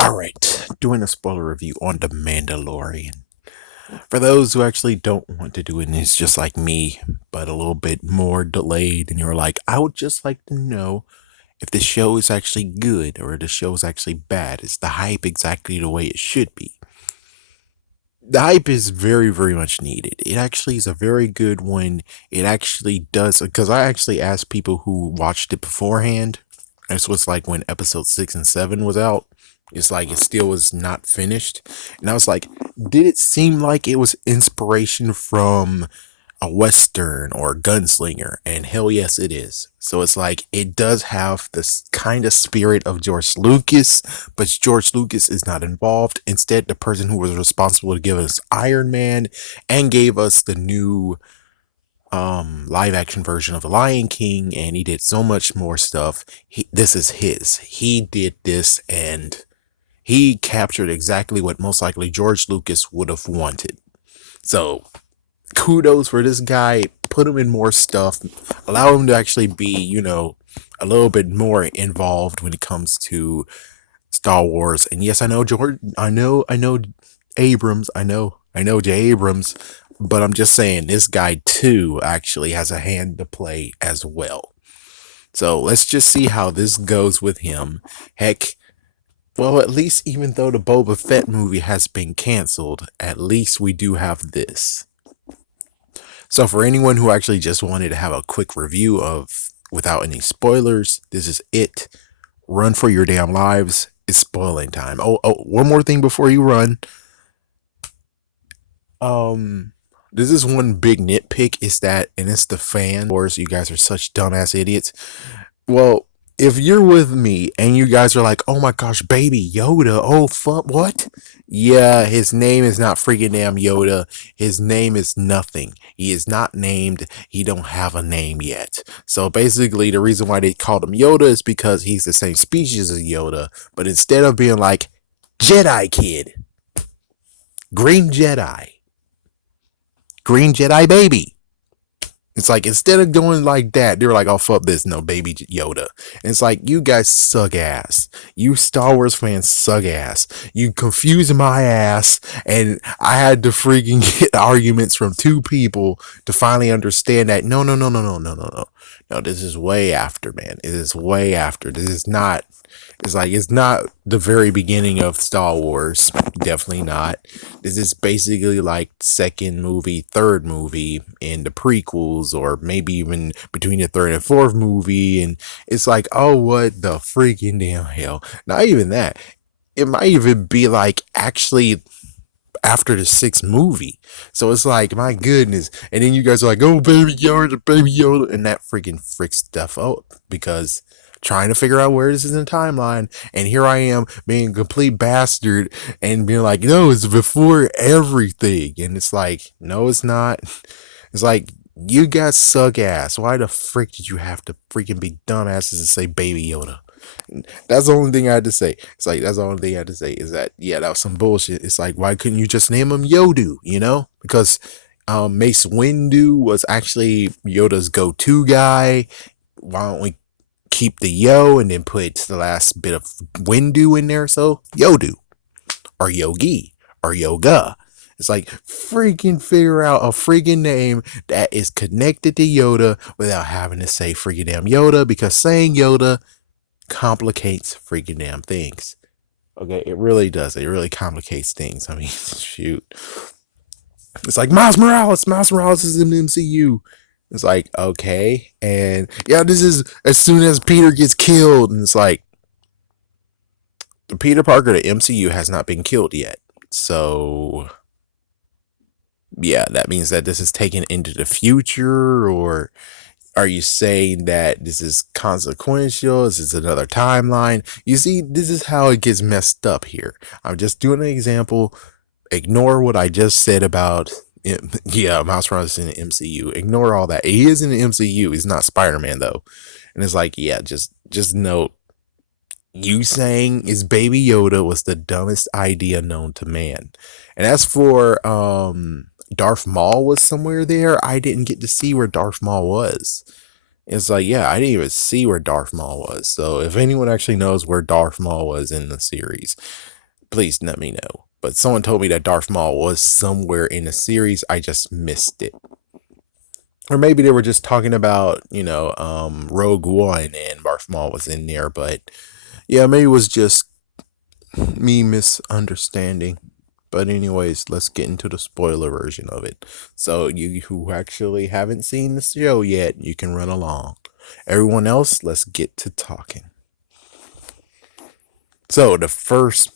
Alright, doing a spoiler review on The Mandalorian. For those who actually don't want to do it, and it's just like me, but a little bit more delayed, and you're like, I would just like to know if the show is actually good or the show is actually bad. Is the hype exactly the way it should be? The hype is very, very much needed. It actually is a very good one. It actually does, because I actually asked people who watched it beforehand. This was like when episode 6 and 7 was out. It's like it still was not finished. And I was like, did it seem like it was inspiration from a Western or a gunslinger? And hell yes, it is. So it's like it does have this kind of spirit of George Lucas, but George Lucas is not involved. Instead, the person who was responsible to give us Iron Man and gave us the new live action version of the Lion King, and he did so much more stuff. This is his. He did this, and he captured exactly what most likely George Lucas would have wanted. So kudos for this guy. Put him in more stuff. Allow him to actually be, a little bit more involved when it comes to Star Wars. And yes, I know George. I know Abrams. I know J. Abrams. But I'm just saying, this guy too actually has a hand to play as well. So let's just see how this goes with him. Heck, well, at least even though the Boba Fett movie has been canceled, at least we do have this. So for anyone who actually just wanted to have a quick review of without any spoilers, this is it. Run for your damn lives. It's spoiling time. One more thing before you run. Um, this is one big nitpick is that, and it's the fan wars. You guys are such dumbass idiots. Well, if you're with me and you guys are like, oh my gosh, baby Yoda, oh fuck, what? Yeah, his name is not freaking damn Yoda. His name is nothing. He is not named. He don't have a name yet. So basically, the reason why they called him Yoda is because he's the same species as Yoda. But instead of being like Jedi kid, Green Jedi, Green Jedi baby. It's like instead of going like that, they were like, "Oh fuck this, no baby Yoda." And it's like you guys suck ass. You Star Wars fans suck ass. You confuse my ass, and I had to freaking get arguments from two people to finally understand that. No, no, no, no, no, no, no, no. No, this is way after, man. It is way after. This is not. It's like it's not the very beginning of Star Wars. Definitely not. This is basically like second movie, third movie in the prequels, or maybe even between the third and fourth movie. And it's like, oh, what the freaking damn hell? Not even that. It might even be like actually after the sixth movie. So it's like, my goodness. And then you guys are like, oh, baby Yoda, and that freaking freaks stuff out because trying to figure out where this is in the timeline. And here I am being a complete bastard and being like, no, it's before everything. And it's like, no, it's not. It's like, you guys suck ass. Why the frick did you have to freaking be dumbasses and say baby Yoda? That's the only thing I had to say. It's like, that's the only thing I had to say is that, yeah, that was some bullshit. It's like, why couldn't you just name him Yodu, Because Mace Windu was actually Yoda's go-to guy. Why don't we keep the Yo and then put the last bit of Windu in there? So Yodu or Yogi or Yoga. It's like freaking figure out a freaking name that is connected to Yoda without having to say freaking damn Yoda, because saying Yoda complicates freaking damn things. Okay, it really does. It really complicates things. I mean, shoot. It's like Miles Morales. Miles Morales is in the MCU. It's like, okay. And yeah, this is as soon as Peter gets killed. And it's like, the Peter Parker, the MCU has not been killed yet. So, yeah, that means that this is taken into the future, or are you saying that this is consequential? This is another timeline? You see, this is how it gets messed up here. I'm just doing an example. Ignore what I just said about yeah, Miles Morales in the MCU. Ignore all that. He is in the MCU. He's not Spider-Man though. And it's like, yeah, just note, you saying is Baby Yoda was the dumbest idea known to man. And as for Darth Maul was somewhere there, I didn't get to see where Darth Maul was. It's like, yeah, I didn't even see where Darth Maul was. So if anyone actually knows where Darth Maul was in the series, please let me know. But someone told me that Darth Maul was somewhere in the series. I just missed it. Or maybe they were just talking about, Rogue One and Darth Maul was in there. But yeah, maybe it was just me misunderstanding. But anyways, let's get into the spoiler version of it. So you who actually haven't seen the show yet, you can run along. Everyone else, let's get to talking. So the first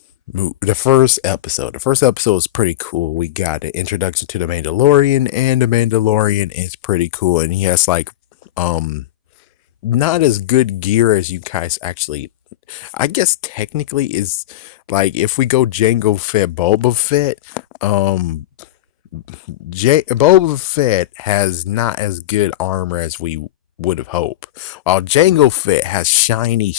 episode is pretty cool. We got an introduction to the Mandalorian, and the Mandalorian is pretty cool, and he has like um not as good gear as you guys actually. I guess technically is like if we go Jango Fett, Boba Fett, um Boba Fett has not as good armor as we would have hoped, while Jango Fett has shiny,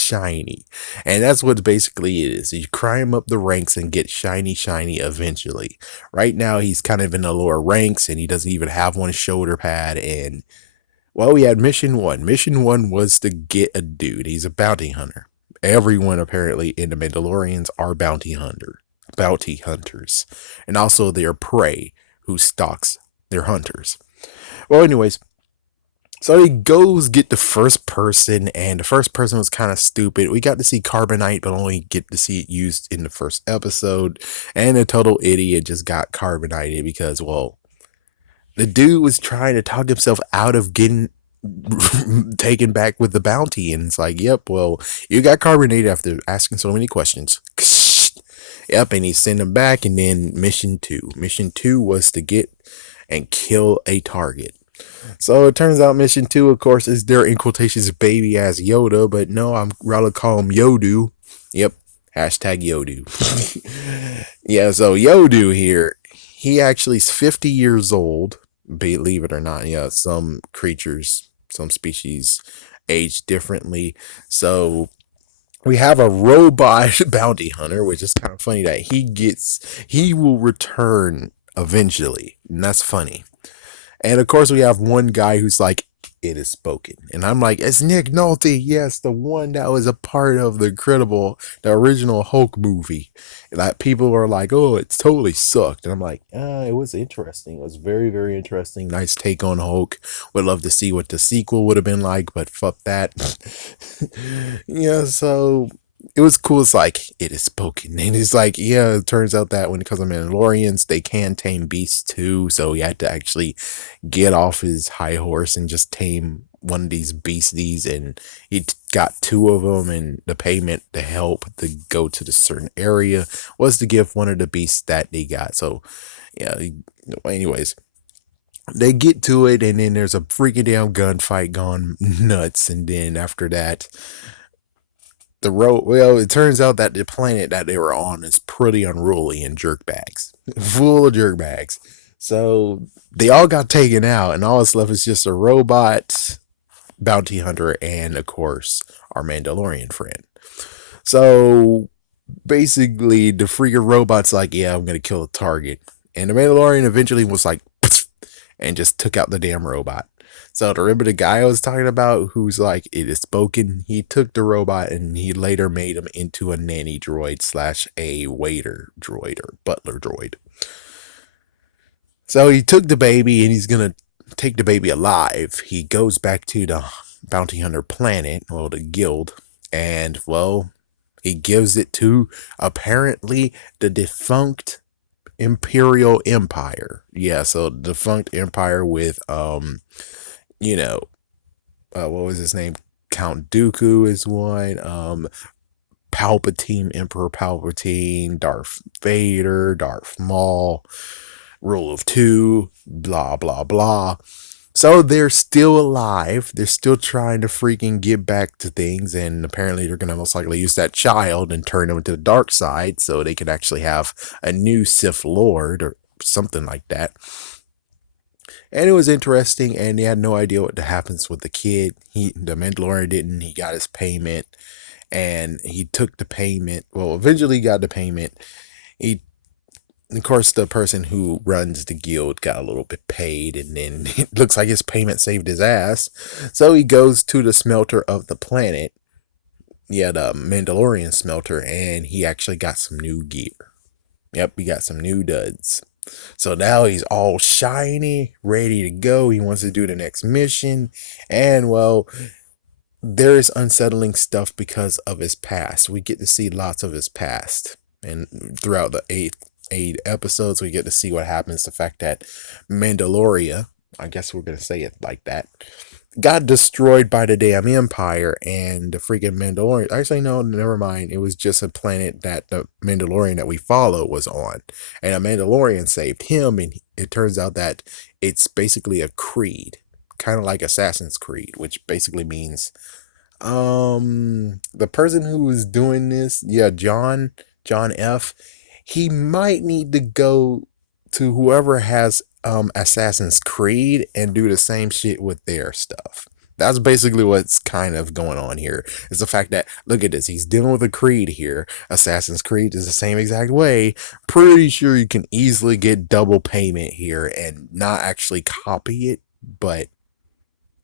and that's what basically it is. You climb up the ranks and get shiny eventually. Right now, he's kind of in the lower ranks, and he doesn't even have one shoulder pad. And well, we had mission one. Mission one was to get a dude. He's a bounty hunter. Everyone apparently in the Mandalorians are bounty hunters, and also their prey who stalks their hunters. Well, anyways, so he goes get the first person, and the first person was kind of stupid. We got to see Carbonite, but only get to see it used in the first episode. And a total idiot just got carbonated because, well, the dude was trying to talk himself out of getting taken back with the bounty. And it's like, yep, well, you got carbonated after asking so many questions. Yep, and he sent him back. And then mission two. Mission two was to get and kill a target. So it turns out mission two, of course, is their in quotations baby ass Yoda, but no, I'm rather call him Yodu. Yep, hashtag Yodu. Yeah, so Yodu here, he actually is 50 years old, believe it or not. Yeah, some creatures, some species age differently. So we have a robot bounty hunter, which is kind of funny that he will return eventually, and that's funny. And of course, we have one guy who's like, it is spoken. And I'm like, it's Nick Nolte. Yes, the one that was a part of the original Hulk movie. That people were like, oh, it's totally sucked. And I'm like, it was interesting. It was very interesting. Nice take on Hulk. Would love to see what the sequel would have been like, but fuck that. Yeah, so it was cool. It's like, it is spoken. And it's like, yeah, it turns out that when it comes to Mandalorians, they can tame beasts too. So he had to actually get off his high horse and just tame one of these beasties. And he got two of them. And the payment to help to go to the certain area was to give one of the beasts that they got. So, yeah, anyways. They get to it, and then there's a freaking damn gunfight gone nuts. And then after that, it turns out that the planet that they were on is pretty unruly and jerkbags, full of jerkbags. So they all got taken out, and all that's left is just a robot bounty hunter and, of course, our Mandalorian friend. So basically, the freaking robot's like, yeah, I'm gonna kill a target, and the Mandalorian eventually was like, and just took out the damn robot. So to remember the guy I was talking about who's like, it is spoken, he took the robot and he later made him into a nanny droid slash a waiter droid or butler droid. So he took the baby and he's gonna take the baby alive. He goes back to the bounty hunter planet, well, the guild, and well, he gives it to apparently the defunct Imperial Empire. Yeah, so defunct empire with you know, what was his name? Count Dooku is one. Palpatine, Emperor Palpatine, Darth Vader, Darth Maul, Rule of Two, blah blah blah. So they're still alive. They're still trying to freaking get back to things, and apparently they're gonna most likely use that child and turn him to the dark side so they could actually have a new Sith Lord or something like that. And it was interesting, and they had no idea what happens with the kid. The Mandalorian didn't. He got his payment, and he took the payment. Well, eventually he got the payment. He Of course, the person who runs the guild got a little bit paid, and then it looks like his payment saved his ass. So he goes to the smelter of the planet, yeah, the Mandalorian smelter, and he actually got some new gear. Yep, he got some new duds. So now he's all shiny, ready to go. He wants to do the next mission. And well, there is unsettling stuff because of his past. We get to see lots of his past. And throughout the eight episodes, we get to see what happens. The fact that Mandalorian, I guess we're going to say it like that, got destroyed by the damn Empire, and the freaking Mandalorian. Actually, no, never mind. It was just a planet that the Mandalorian that we follow was on, and a Mandalorian saved him. And it turns out that it's basically a creed, kind of like Assassin's Creed, which basically means the person who was doing this, yeah, John F, he might need to go to whoever has Assassin's Creed and do the same shit with their stuff. That's basically what's kind of going on here. Is the fact that, look at this, he's dealing with a creed here. Assassin's Creed is the same exact way. Pretty sure you can easily get double payment here and not actually copy it, but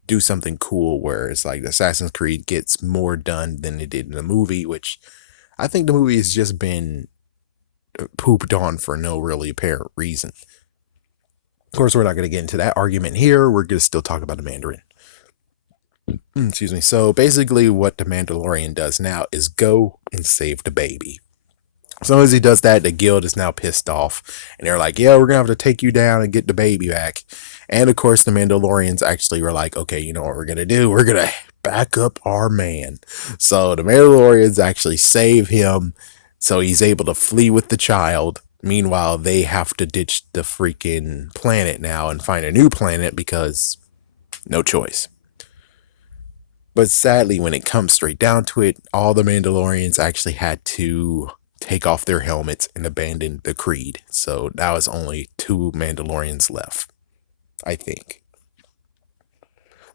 do something cool where it's like Assassin's Creed gets more done than it did in the movie, which I think the movie has just been pooped on for no really apparent reason. Of course, we're not going to get into that argument here. We're going to still talk about the Mandarin. Excuse me. So basically, what the Mandalorian does now is go and save the baby. As long as he does that, the guild is now pissed off. And they're like, yeah, we're going to have to take you down and get the baby back. And of course, the Mandalorians actually were like, okay, you know what we're going to do? We're going to back up our man. So the Mandalorians actually save him. So he's able to flee with the child. Meanwhile, they have to ditch the freaking planet now and find a new planet because no choice. But sadly, when it comes straight down to it, all the Mandalorians actually had to take off their helmets and abandon the creed. So now it's only 2 Mandalorians left, I think.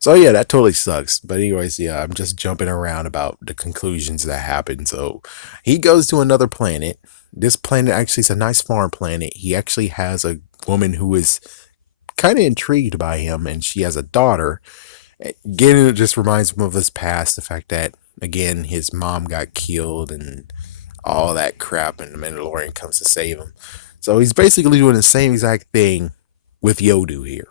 So yeah, that totally sucks. But anyways, yeah, I'm just jumping around about the conclusions that happen. So he goes to another planet. This planet actually is a nice farm planet. He actually has a woman who is kind of intrigued by him, and she has a daughter. Again, it just reminds him of his past. The fact that, again, his mom got killed and all that crap, and the Mandalorian comes to save him. So he's basically doing the same exact thing with Yodu here.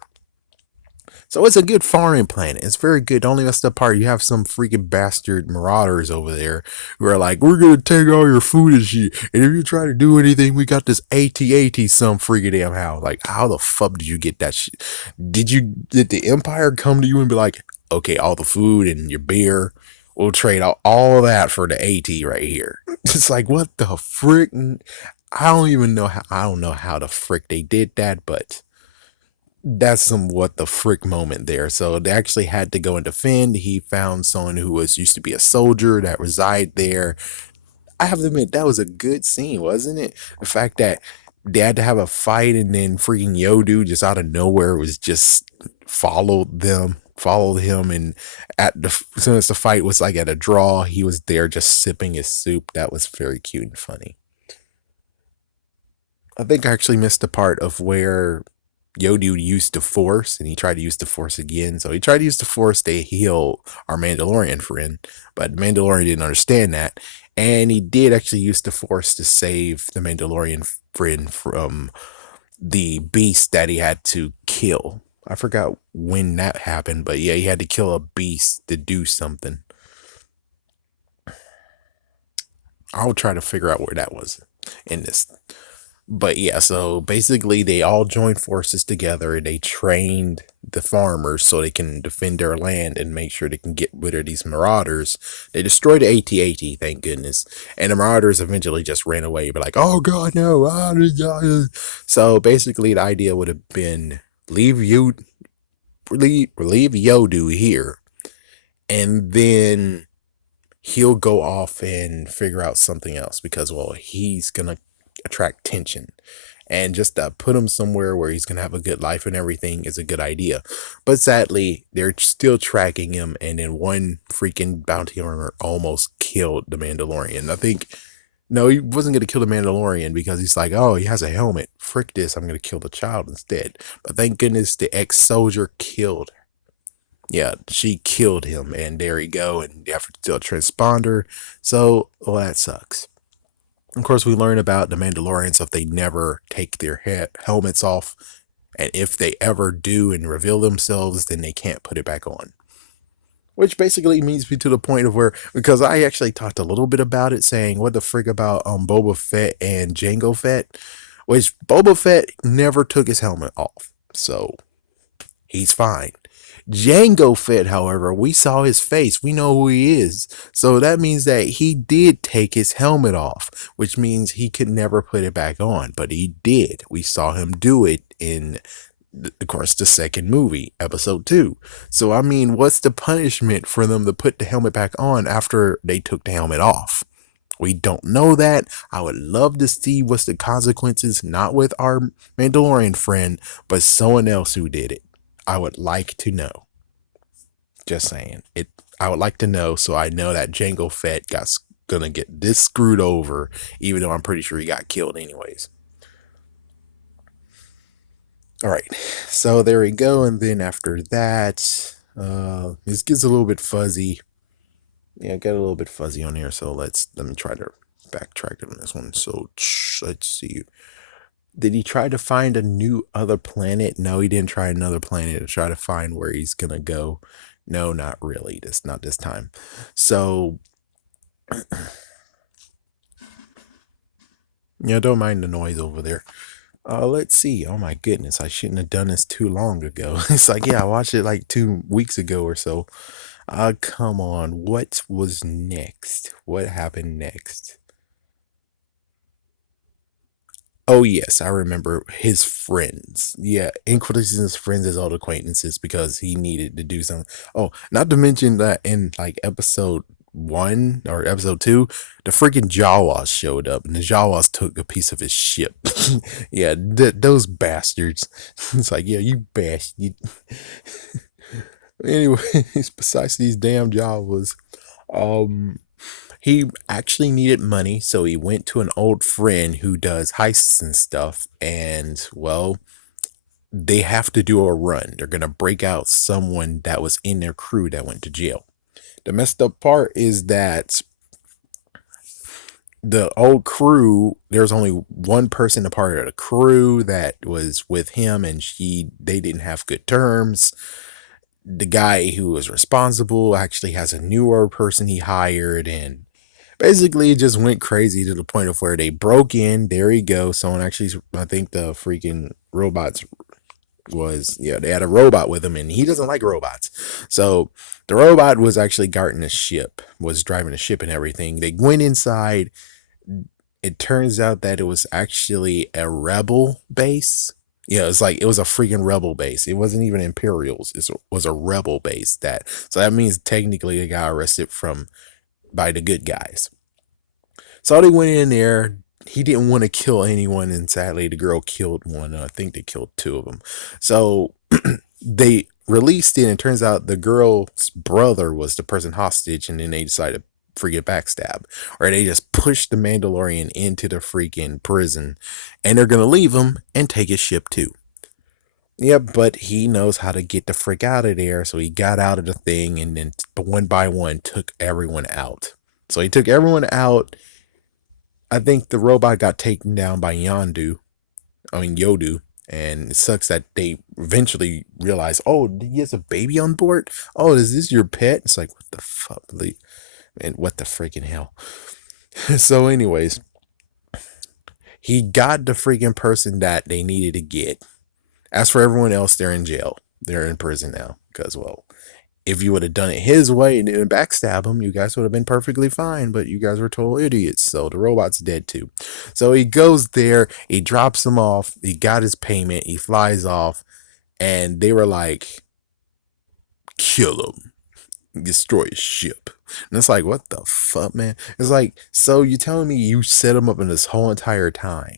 So it's a good farming planet. It's very good. The only messed up part, you have some freaking bastard marauders over there who are like, we're going to take all your food and shit. And if you try to do anything, we got this AT-AT some freaking damn house. Like, how the fuck did you get that shit? Did the Empire come to you and be like, okay, all the food and your beer, we'll trade all that for the AT right here. It's like, what the frick? I don't know how the frick they did that, but that's some what the frick moment there. So they actually had to go and defend. He found someone who was used to be a soldier that reside there. I have to admit, that was a good scene, wasn't it? The fact that they had to have a fight, and then freaking Yodu just out of nowhere was just followed him, and as soon as the fight was like at a draw, he was there just sipping his soup. That was very cute and funny. I think I actually missed the part of where Yodu used the Force, and he tried to use the Force again. So he tried to use the Force to heal our Mandalorian friend, but the Mandalorian didn't understand that. And he did actually use the Force to save the Mandalorian friend from the beast that he had to kill. I forgot when that happened, but yeah, he had to kill a beast to do something. I'll try to figure out where that was in this. But yeah, so basically they all joined forces together, and they trained the farmers so they can defend their land and make sure they can get rid of these marauders. They destroyed the AT-AT, thank goodness. And the marauders eventually just ran away, but like, oh god, no. So basically the idea would have been leave Yodu here, and then he'll go off and figure out something else because, well, he's gonna attract tension, and just put him somewhere where he's gonna have a good life and everything is a good idea. But sadly, they're still tracking him, and then one freaking bounty hunter almost killed the Mandalorian. I think No, he wasn't going to kill the Mandalorian because he's like, oh, he has a helmet. Frick this. I'm going to kill the child instead. But thank goodness the ex soldier killed. Yeah, she killed him. And there you go. And you have to do a transponder. So, well, that sucks. Of course, we learn about the Mandalorians if they never take their helmets off. And if they ever do and reveal themselves, then they can't put it back on. Which basically means me to the point of where, because I actually talked a little bit about it, saying what the frig about Boba Fett and Jango Fett, which Boba Fett never took his helmet off, so he's fine. Jango Fett, however, we saw his face, we know who he is, so that means that he did take his helmet off, which means he could never put it back on, but he did. We saw him do it in, of course, the second movie, episode 2. So, I mean, what's the punishment for them to put the helmet back on after they took the helmet off? We don't know that. I would love to see what's the consequences, not with our Mandalorian friend, but someone else who did it. I would like to know. Just saying. I would like to know so I know that Jango Fett gonna get this screwed over, even though I'm pretty sure he got killed anyways. All right, so there we go, and then after that, this gets a little bit fuzzy. Yeah, got a little bit fuzzy on here, so let me try to backtrack on this one. So let's see. Did he try to find a new other planet? No, he didn't try another planet to try to find where he's gonna go. No, not really. Not this time. So yeah, don't mind the noise over there. Let's see. Oh my goodness, I shouldn't have done this too long ago. It's like, yeah, I watched it like 2 weeks ago or so. Come on. What was next? What happened next? Oh yes, I remember his friends. Yeah, inquisitions his friends as old acquaintances because he needed to do something. Oh, not to mention that in like episode 1 or episode 2, the freaking Jawas showed up and the Jawas took a piece of his ship. Yeah, those bastards. It's like, yeah, you bastard. Anyways, besides these damn Jawas, um, he actually needed money, so he went to an old friend who does heists and stuff. And, well, they have to do a run. They're going to break out someone that was in their crew that went to jail. The messed up part is that the old crew, there's only one person a part of the crew that was with him, and they didn't have good terms. The guy who was responsible actually has a newer person he hired, and basically it just went crazy to the point of where they broke in. There you go. Someone actually, I think the freaking robots yeah, they had a robot with him and he doesn't like robots. So the robot was actually guarding the ship, was driving the ship and everything. They went inside. It turns out that it was actually a rebel base. Yeah, it was a freaking rebel base. It wasn't even Imperials. It was a rebel base. So that means technically they got arrested by the good guys. So they went in there. He didn't want to kill anyone, and sadly, the girl killed one. I think they killed 2 of them. So they released it, and it turns out the girl's brother was the person hostage, and then they decided to freaking backstab. Or they just pushed the Mandalorian into the freaking prison, and they're going to leave him and take his ship too. Yep, but he knows how to get the frick out of there, so he got out of the thing, and then one by one took everyone out. So he took everyone out. I think the robot got taken down by Yodu, and it sucks that they eventually realize, oh, he has a baby on board? Oh, is this your pet? It's like, what the fuck? And what the freaking hell? So anyways, he got the freaking person that they needed to get. As for everyone else, they're in jail. They're in prison now because, well, if you would have done it his way and didn't backstab him, you guys would have been perfectly fine, but you guys were total idiots, so the robot's dead too. So he goes there, he drops him off, he got his payment, he flies off, and they were like, kill him, destroy his ship. And it's like, what the fuck, man? It's like, so you're telling me you set him up in this whole entire time?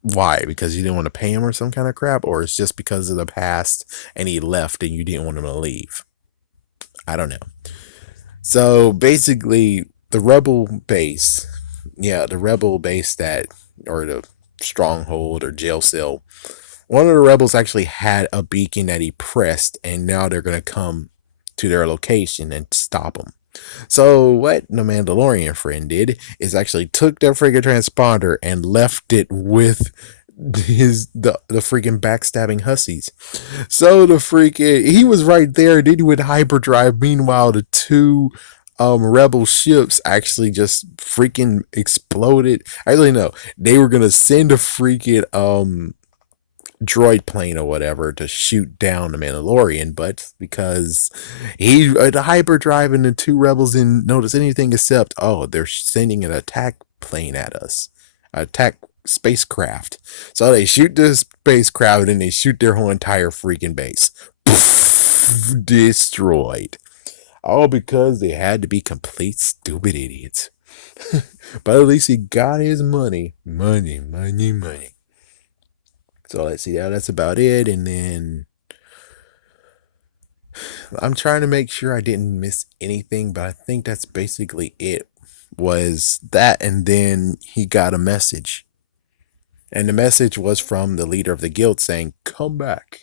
Why? Because you didn't want to pay him or some kind of crap? Or it's just because of the past and he left and you didn't want him to leave? I don't know. So basically, the rebel base, yeah, the rebel base that, or the stronghold or jail cell, one of the rebels actually had a beacon that he pressed, and now they're going to come to their location and stop him. So what the Mandalorian friend did is actually took their freaking transponder and left it with the freaking backstabbing hussies. So the freaking he was right there. Then he would hyperdrive. Meanwhile, the two rebel ships actually just freaking exploded. Actually, no, they were gonna send a freaking droid plane or whatever to shoot down the Mandalorian, but because he the hyperdrive and the two rebels didn't notice anything except, oh, they're sending an attack plane at us, attack spacecraft. So they shoot the spacecraft and they shoot their whole entire freaking base. Poof, destroyed. All because they had to be complete stupid idiots. But at least he got his money. Money, money, money. So let's see. That's about it. And then I'm trying to make sure I didn't miss anything, but I think that's basically it. Was that, and then he got a message. And the message was from the leader of the guild saying, "Come back.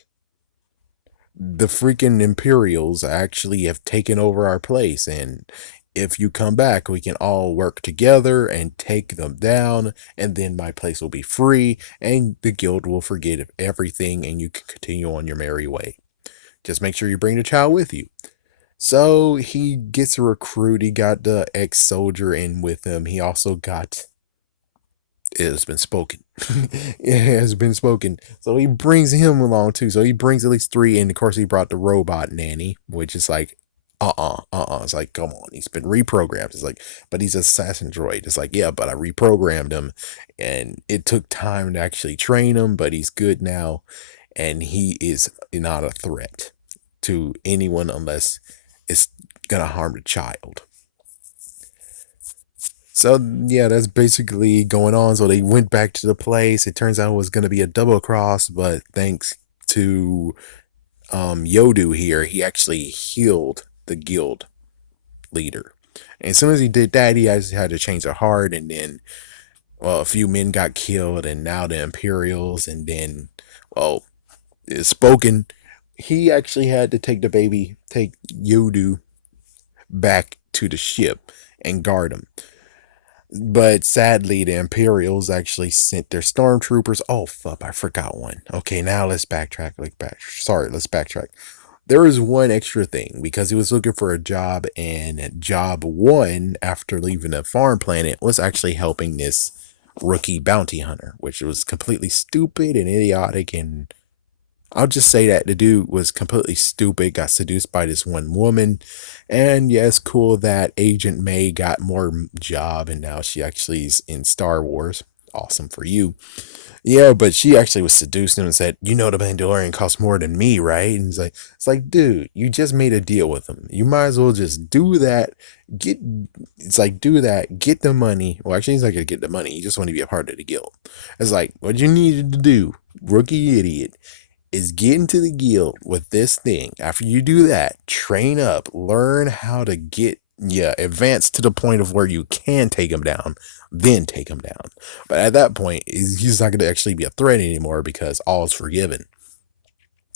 The freaking Imperials actually have taken over our place, and if you come back, we can all work together and take them down, and then my place will be free, and the guild will forget everything, and you can continue on your merry way. Just make sure you bring the child with you." So he gets a recruit. He got the ex-soldier in with him. He also got, it has been spoken. It has been spoken. So he brings him along too. So he brings at least three, and of course he brought the robot nanny, which is like, It's like, come on, he's been reprogrammed. It's like, but he's an assassin droid. It's like, yeah, but I reprogrammed him, and it took time to actually train him, but he's good now, and he is not a threat to anyone unless it's gonna harm the child. So yeah, that's basically going on. So they went back to the place. It turns out it was gonna be a double cross, but thanks to Yodu here, he actually healed the guild leader. And as soon as he did that, he actually had to change the heart, and then, well, a few men got killed, and now the Imperials, and then, well, it's spoken. He actually had to take Yodu back to the ship and guard him. But sadly, the Imperials actually sent their stormtroopers. Oh, fuck, I forgot one. Okay, now let's backtrack. Let's backtrack. There is one extra thing because he was looking for a job, and job one after leaving the farm planet was actually helping this rookie bounty hunter, which was completely stupid and idiotic. And I'll just say that the dude was completely stupid, got seduced by this one woman. And yeah, it's cool that Agent May got more job, and now she actually is in Star Wars. Awesome for you. Yeah, but she actually was seduced him and said, "You know the Mandalorian costs more than me, right?" And it's like, dude, you just made a deal with him. You might as well just do that. Get It's like, do that, get the money. Well, actually, he's not gonna get the money. He just want to be a part of the guild. It's like, what you needed to do, rookie idiot, is get into the guild with this thing. After you do that, train up, learn how to get, yeah, advance to the point of where you can take him down, then take him down. But at that point, he's not going to actually be a threat anymore because all is forgiven.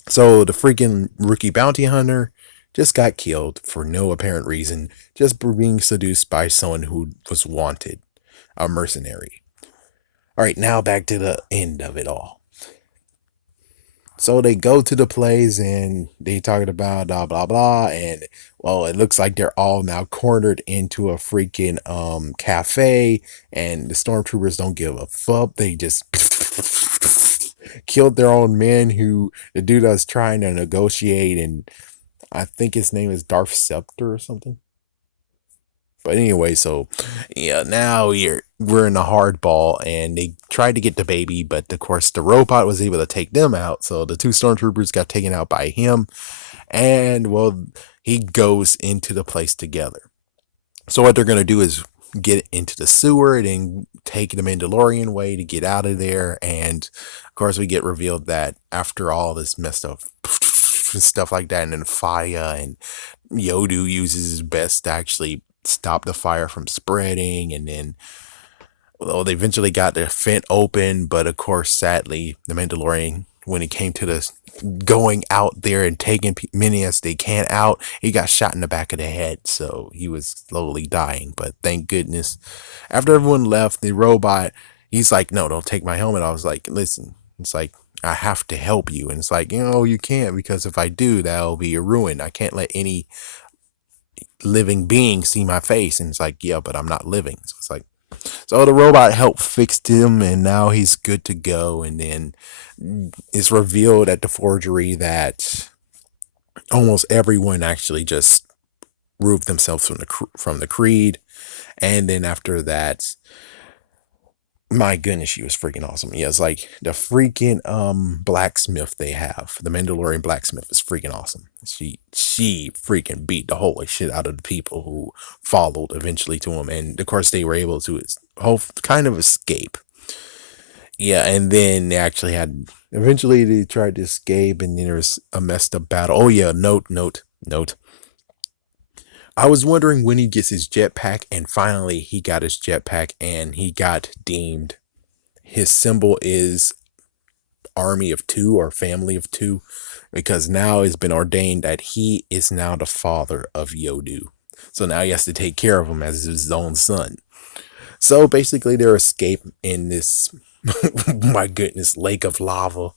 So the freaking rookie bounty hunter just got killed for no apparent reason, just for being seduced by someone who was wanted, a mercenary. All right, now back to the end of it all. So they go to the place and they talking about blah blah blah, and well, it looks like they're all now cornered into a freaking cafe, and the stormtroopers don't give a fuck. They just killed their own men, who the dude that was trying to negotiate, and I think his name is Darth Scepter or something. But anyway, so yeah, now we're in the hardball, and they tried to get the baby, but of course the robot was able to take them out. So the two stormtroopers got taken out by him, and well, he goes into the place together. So what they're gonna do is get into the sewer and take the Mandalorian way to get out of there. And of course, we get revealed that after all this messed up stuff like that, and then fire, and Yodu uses his best to actually stop the fire from spreading, and then Well, they eventually got their vent open, but of course, sadly, the Mandalorian, when he came to the going out there and taking many as they can out, he got shot in the back of the head, so he was slowly dying. But thank goodness, after everyone left, the robot, he's like, "No, don't take my helmet." I was like, "Listen," it's like, "I have to help you," and it's like, you can't, because if I do, that'll be a ruin. I can't let any living being see my face. And it's like, "Yeah, but I'm not living," so it's like. So the robot helped fix him, and now he's good to go. And then it's revealed at the forgery that almost everyone actually just removed themselves from the creed. And then after that, my goodness, she was freaking awesome. Yeah, it's like the freaking blacksmith they have. The Mandalorian blacksmith is freaking awesome. She freaking beat the holy shit out of the people who followed eventually to him, and of course they were able to kind of escape. Yeah, and then they actually had eventually they tried to escape, and then there was a messed up battle. Oh yeah, note. I was wondering when he gets his jetpack, and finally he got his jetpack, and he got deemed. His symbol is army of two or family of two, because now it's been ordained that he is now the father of Yodu. So now he has to take care of him as his own son. So basically, their escape in this, my goodness, lake of lava.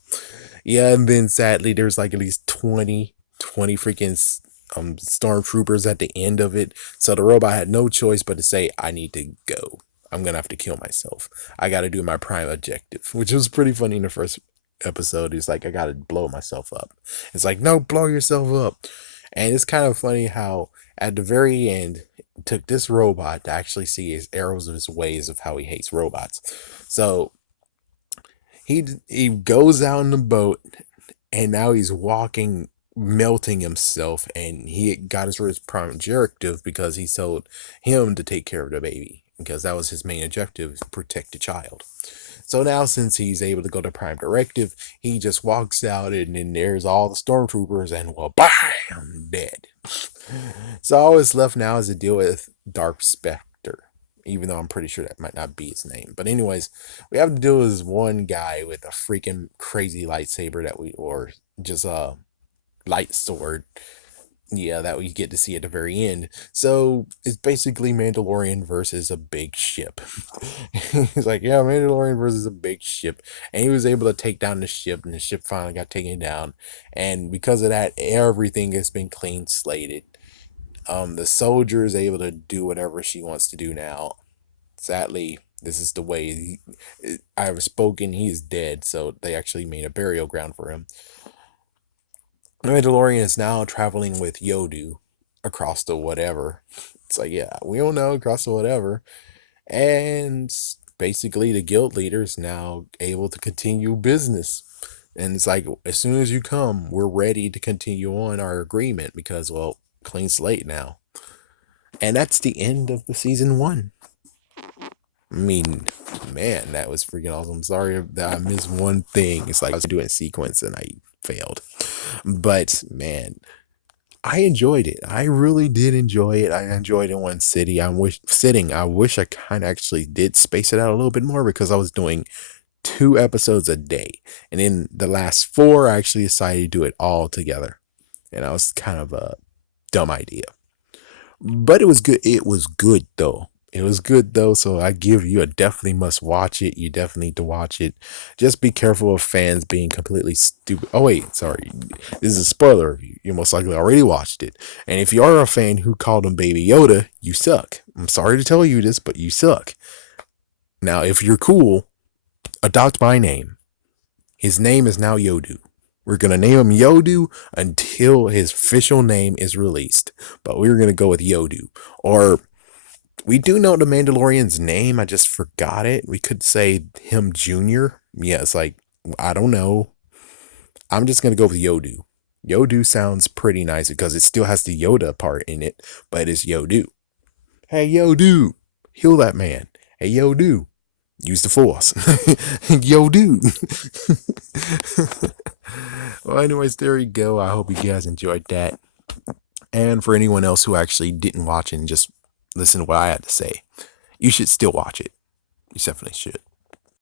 Yeah, and then sadly, there's like at least 20 freaking stormtroopers at the end of it. So the robot had no choice but to say, "I need to go. I'm gonna have to kill myself. I got to do my prime objective," which was pretty funny in the first episode. He's like, "I got to blow myself up." It's like, "No, blow yourself up." And it's kind of funny how at the very end, it took this robot to actually see his arrows of his ways of how he hates robots. So he goes out in the boat, and now he's walking, melting himself, and he got his prime objective because he told him to take care of the baby, because that was his main objective, protect the child. So now, since he's able to go to prime directive, he just walks out, and then there's all the stormtroopers, and well, bam, dead. So all that's left now is to deal with Dark Spectre, even though I'm pretty sure that might not be his name. But anyways, we have to deal with this one guy with a freaking crazy lightsaber or just a light sword. Yeah, that we get to see at the very end. So it's basically Mandalorian versus a big ship. He's like, "Yeah, Mandalorian versus a big ship," and he was able to take down the ship, and the ship finally got taken down. And because of that, everything has been clean slated. The soldier is able to do whatever she wants to do now. Sadly, this is the way I have spoken. He is dead, so they actually made a burial ground for him. The Mandalorian is now traveling with Yodu across the whatever. It's like, yeah, we don't know, across the whatever. And basically, the guild leader is now able to continue business. And it's like, as soon as you come, we're ready to continue on our agreement because, well, clean slate now. And that's the end of the season 1. I mean, man, that was freaking awesome. Sorry that I missed one thing. It's like I was doing a sequence and I failed. But man, I enjoyed it. I really did enjoy it. I enjoyed it in one city. I wish I kind of actually did space it out a little bit more, because I was doing 2 episodes a day. And in the last 4, I actually decided to do it all together. And that was kind of a dumb idea. But it was good. It was good though. It was good though. So I give you a definitely must watch it. You definitely need to watch it. Just be careful of fans being completely stupid. Oh wait, sorry. This is a spoiler review. You most likely already watched it. And if you are a fan who called him Baby Yoda, you suck. I'm sorry to tell you this, but you suck. Now, if you're cool, adopt my name. His name is now Yodu. We're going to name him Yodu until his official name is released. But we're going to go with Yodu. Or we do know the Mandalorian's name. I just forgot it. We could say him Junior. Yeah, it's like, I don't know. I'm just going to go with Yodu. Yodu sounds pretty nice because it still has the Yoda part in it, but it's Yodu. Hey, Yodu, heal that man. Hey, Yodu, use the force. Yodu. Well, anyways, there you go. I hope you guys enjoyed that. And for anyone else who actually didn't watch it and just listen to what I had to say, you should still watch it. You definitely should.